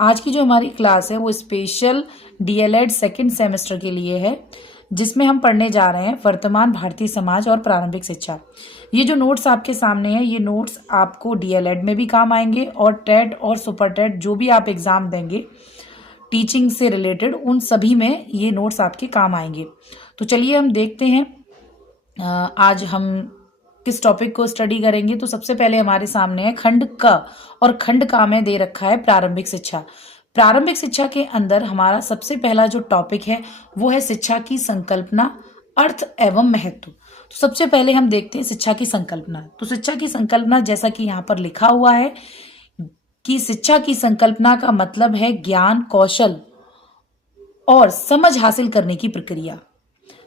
आज की जो हमारी क्लास है वो स्पेशल डीएलएड सेकंड सेमेस्टर के लिए है, जिसमें हम पढ़ने जा रहे हैं वर्तमान भारतीय समाज और प्रारंभिक शिक्षा। ये जो नोट्स आपके सामने हैं, ये नोट्स आपको डीएलएड में भी काम आएंगे और टेट और सुपर टेट जो भी आप एग्ज़ाम देंगे टीचिंग से रिलेटेड, उन सभी में ये नोट्स आपके काम आएंगे। तो चलिए हम देखते हैं आज हम किस टॉपिक को स्टडी करेंगे। तो सबसे पहले हमारे सामने है खंड क, और खंड का में दे रखा है प्रारंभिक शिक्षा। प्रारंभिक शिक्षा के अंदर हमारा सबसे पहला जो टॉपिक है वो है शिक्षा की संकल्पना, अर्थ एवं महत्व। तो सबसे पहले हम देखते हैं शिक्षा की संकल्पना। तो शिक्षा की संकल्पना जैसा कि यहाँ पर लिखा हुआ है कि शिक्षा की संकल्पना का मतलब है ज्ञान, कौशल और समझ हासिल करने की प्रक्रिया।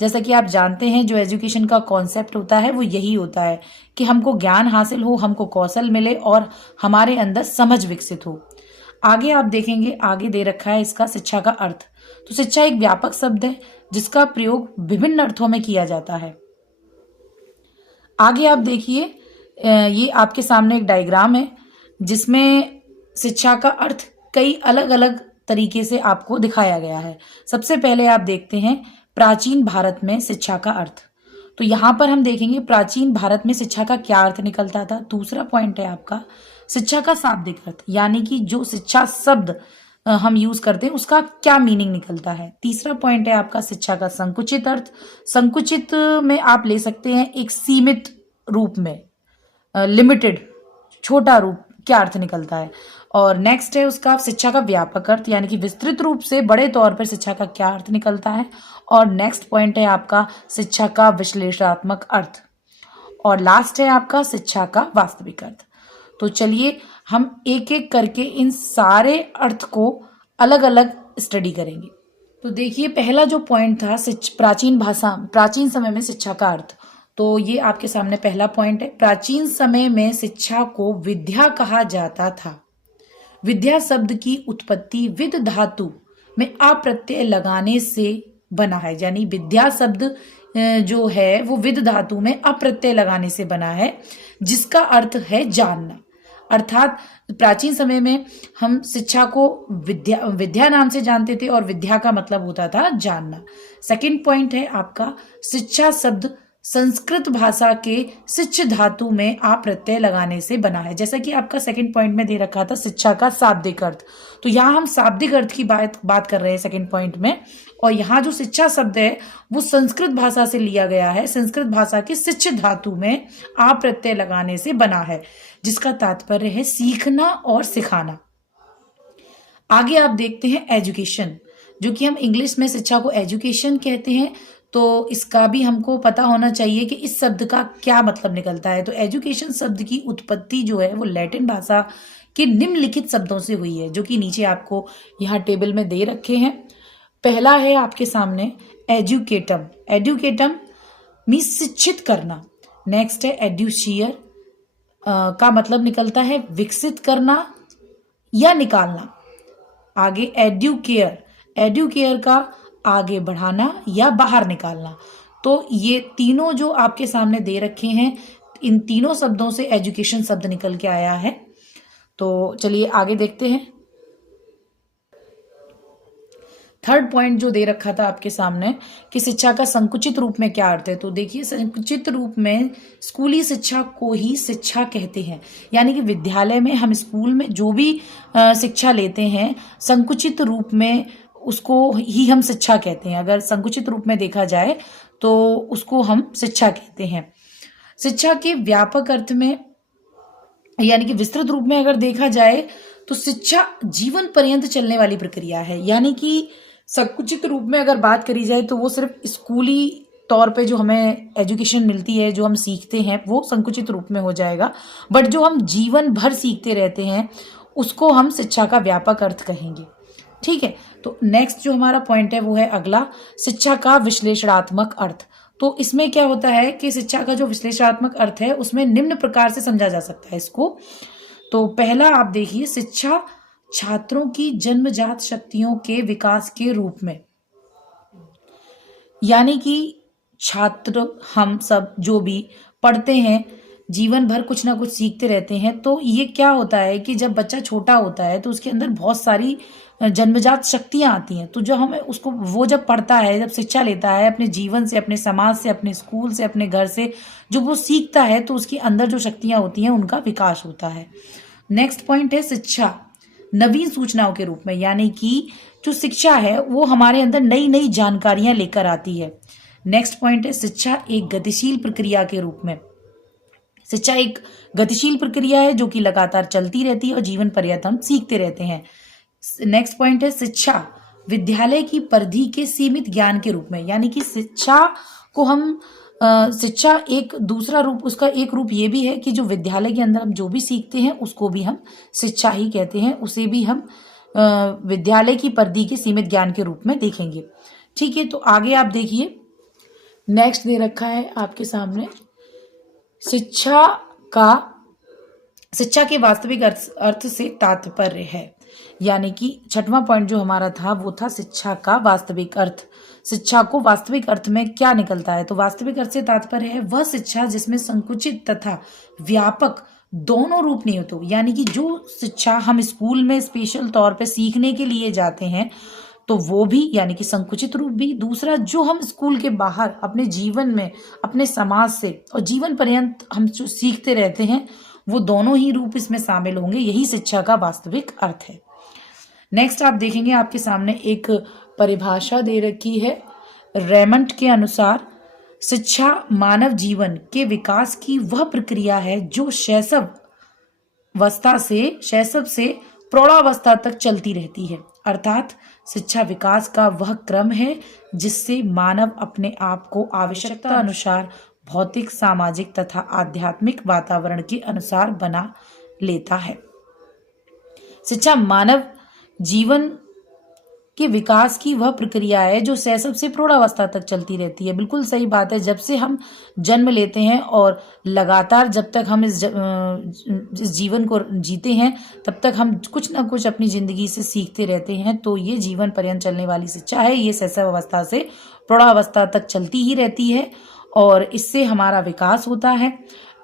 जैसा कि आप जानते हैं जो एजुकेशन का कॉन्सेप्ट होता है वो यही होता है कि हमको ज्ञान हासिल हो, हमको कौशल मिले और हमारे अंदर समझ विकसित हो। आगे आप देखेंगे, आगे दे रखा है इसका शिक्षा का अर्थ। तो शिक्षा एक व्यापक शब्द है जिसका प्रयोग विभिन्न अर्थों में किया जाता है। आगे आप देखिए, ये आपके सामने एक डायग्राम है जिसमें शिक्षा का अर्थ कई अलग अलग तरीके से आपको दिखाया गया है। सबसे पहले आप देखते हैं प्राचीन भारत में शिक्षा का अर्थ। तो यहाँ पर हम देखेंगे प्राचीन भारत में शिक्षा का क्या अर्थ निकलता था। दूसरा पॉइंट है आपका शिक्षा का शाब्दिक अर्थ, यानी कि जो शिक्षा शब्द हम यूज करते हैं उसका क्या मीनिंग निकलता है। तीसरा पॉइंट है आपका शिक्षा का संकुचित अर्थ। संकुचित में आप ले सकते हैं एक सीमित रूप में, लिमिटेड, छोटा रूप, क्या अर्थ निकलता है। और नेक्स्ट है उसका शिक्षा का व्यापक अर्थ, यानी कि विस्तृत रूप से बड़े तौर पर शिक्षा का क्या अर्थ निकलता है। और नेक्स्ट पॉइंट है आपका शिक्षा का विश्लेषणात्मक अर्थ। और लास्ट है आपका शिक्षा का वास्तविक अर्थ। तो चलिए हम एक एक करके इन सारे अर्थ को अलग अलग स्टडी करेंगे। तो देखिए पहला जो पॉइंट था प्राचीन समय में शिक्षा का अर्थ। तो ये आपके सामने पहला पॉइंट है। प्राचीन समय में शिक्षा को विद्या कहा जाता था। विद्या शब्द की उत्पत्ति विद धातु में आ प्रत्यय लगाने से बना है, यानी विद्या शब्द जो है वो विद धातु में अप्रत्यय लगाने से बना है, जिसका अर्थ है जानना। अर्थात प्राचीन समय में हम शिक्षा को विद्या नाम से जानते थे और विद्या का मतलब होता था जानना। सेकंड पॉइंट है आपका शिक्षा शब्द संस्कृत भाषा के शिक्ष धातु में आ प्रत्यय लगाने से बना है। जैसा कि आपका सेकंड पॉइंट में दे रखा था शिक्षा का शाब्दिक अर्थ। तो यहाँ हम शाब्दिक अर्थ की बात कर रहे हैं सेकंड पॉइंट में। और यहाँ जो शिक्षा शब्द है वो संस्कृत भाषा से लिया गया है, संस्कृत भाषा के शिक्ष धातु में आ प्रत्यय लगाने से बना है, जिसका तात्पर्य है सीखना और सिखाना। आगे आप देखते हैं एजुकेशन, जो कि हम इंग्लिश में शिक्षा को एजुकेशन कहते हैं। तो इसका भी हमको पता होना चाहिए कि इस शब्द का क्या मतलब निकलता है। तो एजुकेशन शब्द की उत्पत्ति जो है वो लैटिन भाषा के निम्नलिखित शब्दों से हुई है, जो कि नीचे आपको यहाँ टेबल में दे रखे हैं। पहला है आपके सामने एजुकेटम। एजुकेटम मीन्स शिक्षित करना। नेक्स्ट है एड्यूशियर, का मतलब निकलता है विकसित करना या निकालना। आगे एड्यूकेयर, एड्यूकेयर का आगे बढ़ाना या बाहर निकालना। तो ये तीनों जो आपके सामने दे रखे हैं, इन तीनों शब्दों से एजुकेशन शब्द निकल के आया है। तो चलिए आगे देखते हैं। थर्ड पॉइंट जो दे रखा था आपके सामने कि शिक्षा का संकुचित रूप में क्या अर्थ है। तो देखिए संकुचित रूप में स्कूली शिक्षा को ही शिक्षा कहते हैं, यानी कि विद्यालय में हम स्कूल में जो भी शिक्षा लेते हैं संकुचित रूप में उसको ही हम शिक्षा कहते हैं। अगर संकुचित रूप में देखा जाए तो उसको हम शिक्षा कहते हैं। शिक्षा के व्यापक अर्थ में, यानी कि विस्तृत रूप में अगर देखा जाए तो शिक्षा जीवन पर्यंत चलने वाली प्रक्रिया है। यानी कि संकुचित रूप में अगर बात करी जाए तो वो सिर्फ स्कूली तौर पे जो हमें एजुकेशन मिलती है, जो हम सीखते हैं, वो संकुचित रूप में हो जाएगा। बट जो हम जीवन भर सीखते रहते हैं उसको हम शिक्षा का व्यापक अर्थ कहेंगे। ठीक है। तो नेक्स्ट जो हमारा पॉइंट है वो है अगला शिक्षा का विश्लेषणात्मक अर्थ। तो इसमें क्या होता है कि शिक्षा का जो विश्लेषणात्मक अर्थ है उसमें निम्न प्रकार से समझा जा सकता है इसको। तो पहला आप देखिए, शिक्षा छात्रों की जन्मजात शक्तियों के विकास के रूप में, यानी कि छात्र हम सब जो भी पढ़ते हैं जीवन भर कुछ ना कुछ सीखते रहते हैं। तो ये क्या होता है कि जब बच्चा छोटा होता है तो उसके अंदर बहुत सारी जन्मजात शक्तियां आती हैं। तो जो हमें उसको वो जब पढ़ता है, जब शिक्षा लेता है अपने जीवन से, अपने समाज से, अपने स्कूल से, अपने घर से, जो वो सीखता है तो उसके अंदर जो शक्तियां होती हैं उनका विकास होता है। नेक्स्ट पॉइंट है शिक्षा नवीन सूचनाओं के रूप में, यानी कि जो शिक्षा है वो हमारे अंदर नई नई जानकारियां लेकर आती है। नेक्स्ट पॉइंट है शिक्षा एक गतिशील प्रक्रिया के रूप में। शिक्षा एक गतिशील प्रक्रिया है जो कि लगातार चलती रहती है और जीवन पर्यंत हम सीखते रहते हैं। नेक्स्ट पॉइंट है शिक्षा विद्यालय की परिधि के सीमित ज्ञान के रूप में, यानी कि शिक्षा को हम शिक्षा एक दूसरा रूप, उसका एक रूप ये भी है कि जो विद्यालय के अंदर हम जो भी सीखते हैं उसको भी हम शिक्षा ही कहते हैं, उसे भी हम विद्यालय की परिधि के सीमित ज्ञान के रूप में देखेंगे। ठीक है, तो आगे आप देखिए, नेक्स्ट दे रखा है आपके सामने शिक्षा के वास्तविक अर्थ से तात्पर्य है, यानी कि छठवां पॉइंट जो हमारा था वो था शिक्षा का वास्तविक अर्थ। शिक्षा को वास्तविक अर्थ में क्या निकलता है, तो वास्तविक अर्थ से तात्पर्य है वह शिक्षा जिसमें संकुचित तथा व्यापक दोनों रूप नहीं होते, यानी कि जो शिक्षा हम स्कूल में स्पेशल तौर पे सीखने के लिए जाते हैं तो वो भी, यानी कि संकुचित रूप भी, दूसरा जो हम स्कूल के बाहर अपने जीवन में, अपने समाज से और जीवन पर्यंत हम जो सीखते रहते हैं वो दोनों ही रूप इसमें शामिल होंगे। यही शिक्षा का वास्तविक अर्थ है। नेक्स्ट आप देखेंगे, आपके सामने एक परिभाषा दे रखी है। रेमंड के अनुसार शिक्षा मानव जीवन के विकास की वह प्रक्रिया है जो शैशव से प्रौढ़ावस्था तक चलती रहती है। अर्थात शिक्षा विकास का वह क्रम है जिससे मानव अपने आप को आवश्यकता अनुसार भौतिक, सामाजिक तथा आध्यात्मिक वातावरण के अनुसार बना लेता है। शिक्षा मानव जीवन के विकास की वह प्रक्रिया है जो शैशव से प्रौढ़ावस्था तक चलती रहती है। बिल्कुल सही बात है। जब से हम जन्म लेते हैं और लगातार जब तक हम इस जीवन को जीते हैं तब तक हम कुछ ना कुछ अपनी जिंदगी से सीखते रहते हैं। तो ये जीवन पर्यंत चलने वाली शिक्षा है। ये शैशव अवस्था से प्रौढ़ावस्था तक चलती ही रहती है और इससे हमारा विकास होता है।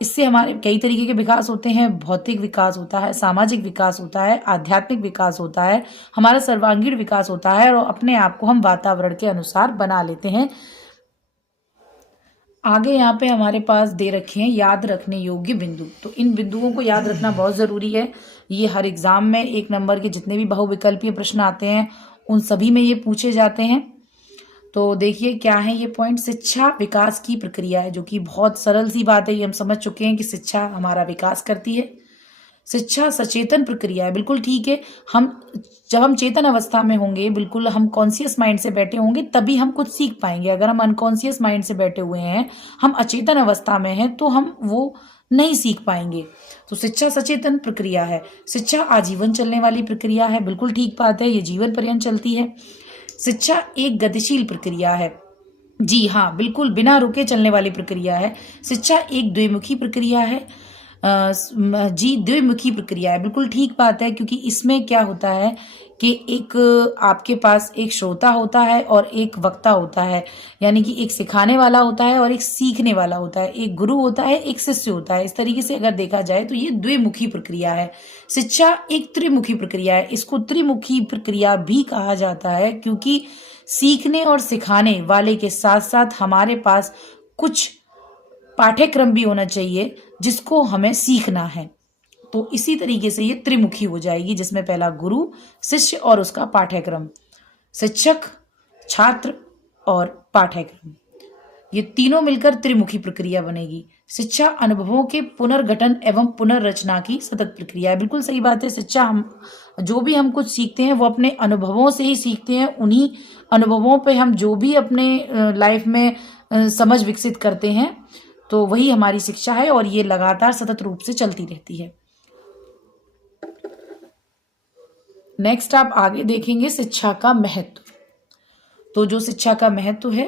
इससे हमारे कई तरीके के विकास होते हैं। भौतिक विकास होता है, सामाजिक विकास होता है, आध्यात्मिक विकास होता है, हमारा सर्वांगीण विकास होता है और अपने आप को हम वातावरण के अनुसार बना लेते हैं। आगे यहाँ पे हमारे पास दे रखे हैं याद रखने योग्य बिंदु। तो इन बिंदुओं को याद रखना बहुत ज़रूरी है। ये हर एग्जाम में 1 नंबर के जितने भी बहुविकल्पीय प्रश्न आते हैं उन सभी में ये पूछे जाते हैं। तो देखिए क्या है ये पॉइंट। शिक्षा विकास की प्रक्रिया है, जो कि बहुत सरल सी बात है। ये हम समझ चुके हैं कि शिक्षा हमारा विकास करती है। शिक्षा सचेतन प्रक्रिया है, बिल्कुल ठीक है। जब हम चेतन अवस्था में होंगे, बिल्कुल हम कॉन्शियस माइंड से बैठे होंगे तभी हम कुछ सीख पाएंगे। अगर हम अनकॉन्शियस माइंड से बैठे हुए हैं, हम अचेतन अवस्था में हैं, तो हम वो नहीं सीख पाएंगे। तो शिक्षा सचेतन प्रक्रिया है। शिक्षा आजीवन चलने वाली प्रक्रिया है, बिल्कुल ठीक बात है। ये जीवन पर्यंत चलती है। शिक्षा एक गतिशील प्रक्रिया है, जी हाँ बिल्कुल, बिना रुके चलने वाली प्रक्रिया है। शिक्षा एक द्विमुखी प्रक्रिया है, जी द्विमुखी प्रक्रिया है, बिल्कुल ठीक बात है। क्योंकि इसमें क्या होता है कि एक आपके पास एक श्रोता होता है और एक वक्ता होता है, यानी कि एक सिखाने वाला होता है और एक सीखने वाला होता है। एक गुरु होता है, एक शिष्य होता है। इस तरीके से अगर देखा जाए तो ये द्विमुखी प्रक्रिया है। शिक्षा एक त्रिमुखी प्रक्रिया है। इसको त्रिमुखी प्रक्रिया भी कहा जाता है क्योंकि सीखने और सिखाने वाले के साथ साथ हमारे पास कुछ पाठ्यक्रम भी होना चाहिए जिसको हमें सीखना है। तो इसी तरीके से ये त्रिमुखी हो जाएगी, जिसमें पहला गुरु, शिष्य और उसका पाठ्यक्रम, शिक्षक, छात्र और पाठ्यक्रम, ये तीनों मिलकर त्रिमुखी प्रक्रिया बनेगी। शिक्षा अनुभवों के पुनर्गठन एवं पुनर्रचना की सतत प्रक्रिया है, बिल्कुल सही बात है। शिक्षा जो भी हम कुछ सीखते हैं वो अपने अनुभवों से ही सीखते हैं। उन्हीं अनुभवों पे हम जो भी अपने लाइफ में समझ विकसित करते हैं तो वही हमारी शिक्षा है और ये लगातार सतत रूप से चलती रहती है। नेक्स्ट आप आगे देखेंगे शिक्षा का महत्व। तो जो शिक्षा का महत्व है,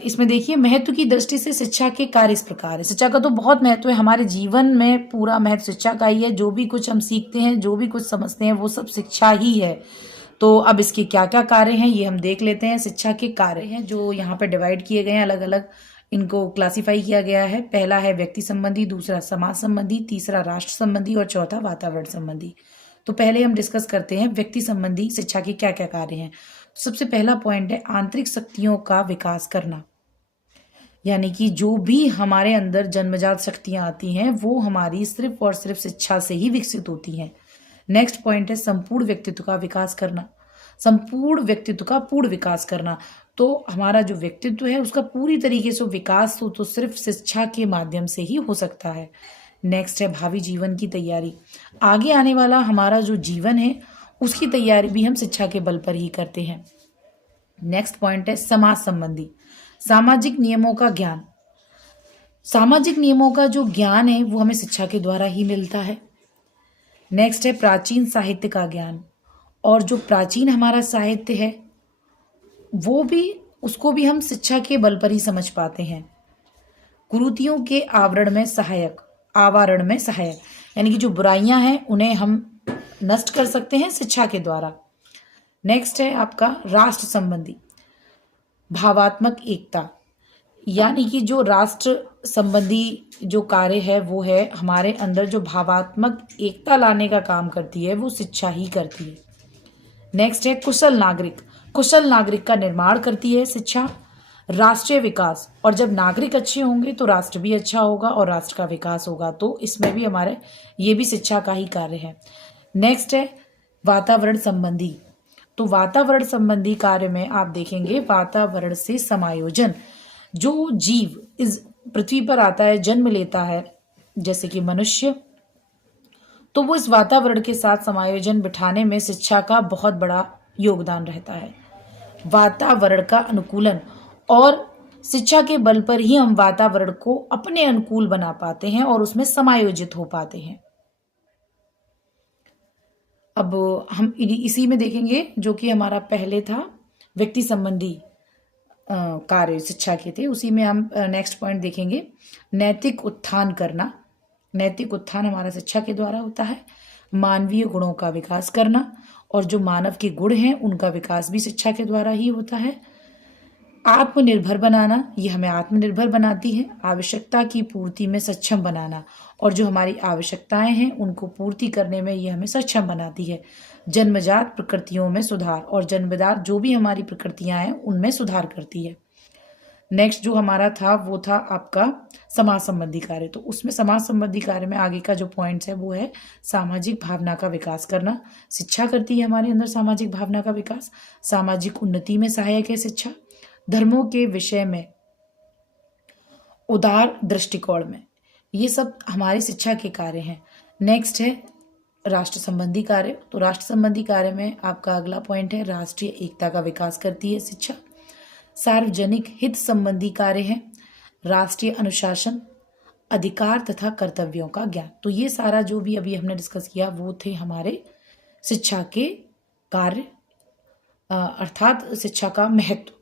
इसमें देखिए महत्व की दृष्टि से शिक्षा के कार्य इस प्रकार है। शिक्षा का तो बहुत महत्व है, हमारे जीवन में पूरा महत्व शिक्षा का ही है। जो भी कुछ हम सीखते हैं, जो भी कुछ समझते हैं, वो सब शिक्षा ही है। तो अब इसके क्या क्या कार्य हैं ये हम देख लेते हैं। शिक्षा के कार्य हैं जो यहाँ पे डिवाइड किए गए हैं अलग अलग इनको क्लासिफाई किया गया है। पहला है व्यक्ति संबंधी, दूसरा समाज संबंधी, तीसरा राष्ट्र संबंधी और चौथा वातावरण संबंधी। तो पहले हम डिस्कस करते हैं व्यक्ति संबंधी शिक्षा के क्या क्या कार्य हैं। सबसे पहला पॉइंट है आंतरिक शक्तियों का विकास करना, यानी कि जो भी हमारे अंदर जन्मजात शक्तियां आती हैं वो हमारी सिर्फ और सिर्फ शिक्षा से ही विकसित होती हैं। नेक्स्ट पॉइंट है संपूर्ण व्यक्तित्व का विकास करना, संपूर्ण व्यक्तित्व का पूर्ण विकास करना। तो हमारा जो व्यक्तित्व है उसका पूरी तरीके से विकास तो सिर्फ शिक्षा के माध्यम से ही हो सकता है। नेक्स्ट है भावी जीवन की तैयारी, आगे आने वाला हमारा जो जीवन है उसकी तैयारी भी हम शिक्षा के बल पर ही करते हैं। नेक्स्ट पॉइंट है समाज संबंधी, सामाजिक नियमों का ज्ञान। सामाजिक नियमों का जो ज्ञान है वो हमें शिक्षा के द्वारा ही मिलता है। नेक्स्ट है प्राचीन साहित्य का ज्ञान, और जो प्राचीन हमारा साहित्य है वो भी उसको भी हम शिक्षा के बल पर ही समझ पाते हैं। कुरीतियों के आवरण में सहायक, यानी कि जो बुराइयां हैं उन्हें हम नष्ट कर सकते हैं शिक्षा के द्वारा। नेक्स्ट है आपका राष्ट्र संबंधी, भावात्मक एकता, यानी कि जो राष्ट्र संबंधी जो कार्य है वो है हमारे अंदर जो भावात्मक एकता लाने का काम करती है वो शिक्षा ही करती है। नेक्स्ट है कुशल नागरिक, कुशल नागरिक का निर्माण करती है शिक्षा। राष्ट्रीय विकास, और जब नागरिक अच्छे होंगे तो राष्ट्र भी अच्छा होगा और राष्ट्र का विकास होगा, तो इसमें भी हमारे ये भी शिक्षा का ही कार्य है। नेक्स्ट है वातावरण संबंधी, तो वातावरण संबंधी कार्य में आप देखेंगे वातावरण से समायोजन, जो जीव इस पृथ्वी पर आता है जन्म लेता है जैसे कि मनुष्य, तो वो इस वातावरण के साथ समायोजन बिठाने में शिक्षा का बहुत बड़ा योगदान रहता है। वातावरण का अनुकूलन, और शिक्षा के बल पर ही हम वातावरण को अपने अनुकूल बना पाते हैं और उसमें समायोजित हो पाते हैं। अब हम इसी में देखेंगे जो कि हमारा पहले था व्यक्ति संबंधी कार्य शिक्षा के थे, उसी में हम नेक्स्ट पॉइंट देखेंगे नैतिक उत्थान करना। नैतिक उत्थान हमारा शिक्षा के द्वारा होता है। मानवीय गुणों का विकास करना, और जो मानव के गुण हैं उनका विकास भी शिक्षा के द्वारा ही होता है। आत्मनिर्भर बनाना, ये हमें आत्मनिर्भर बनाती है। आवश्यकता की पूर्ति में सक्षम बनाना, और जो हमारी आवश्यकताएं हैं उनको पूर्ति करने में ये हमें सक्षम बनाती है। जन्मजात प्रकृतियों में सुधार, और जन्मजात जो भी हमारी प्रकृतियां हैं उनमें सुधार करती है। नेक्स्ट जो हमारा था वो था आपका समाज संबंधी कार्य, तो उसमें समाज संबंधी कार्य में आगे का जो पॉइंट्स है वो है सामाजिक भावना का विकास करना। शिक्षा करती है हमारे अंदर सामाजिक भावना का विकास। सामाजिक उन्नति में सहायक है शिक्षा। धर्मों के विषय में उदार दृष्टिकोण में, ये सब हमारी शिक्षा के कार्य हैं। नेक्स्ट है राष्ट्र संबंधी कार्य, तो राष्ट्र संबंधी कार्य में आपका अगला पॉइंट है राष्ट्रीय एकता का विकास करती है शिक्षा। सार्वजनिक हित संबंधी कार्य है राष्ट्रीय अनुशासन, अधिकार तथा कर्तव्यों का ज्ञान। तो ये सारा जो भी अभी हमने डिस्कस किया वो थे हमारे शिक्षा के कार्य, अर्थात शिक्षा का महत्व।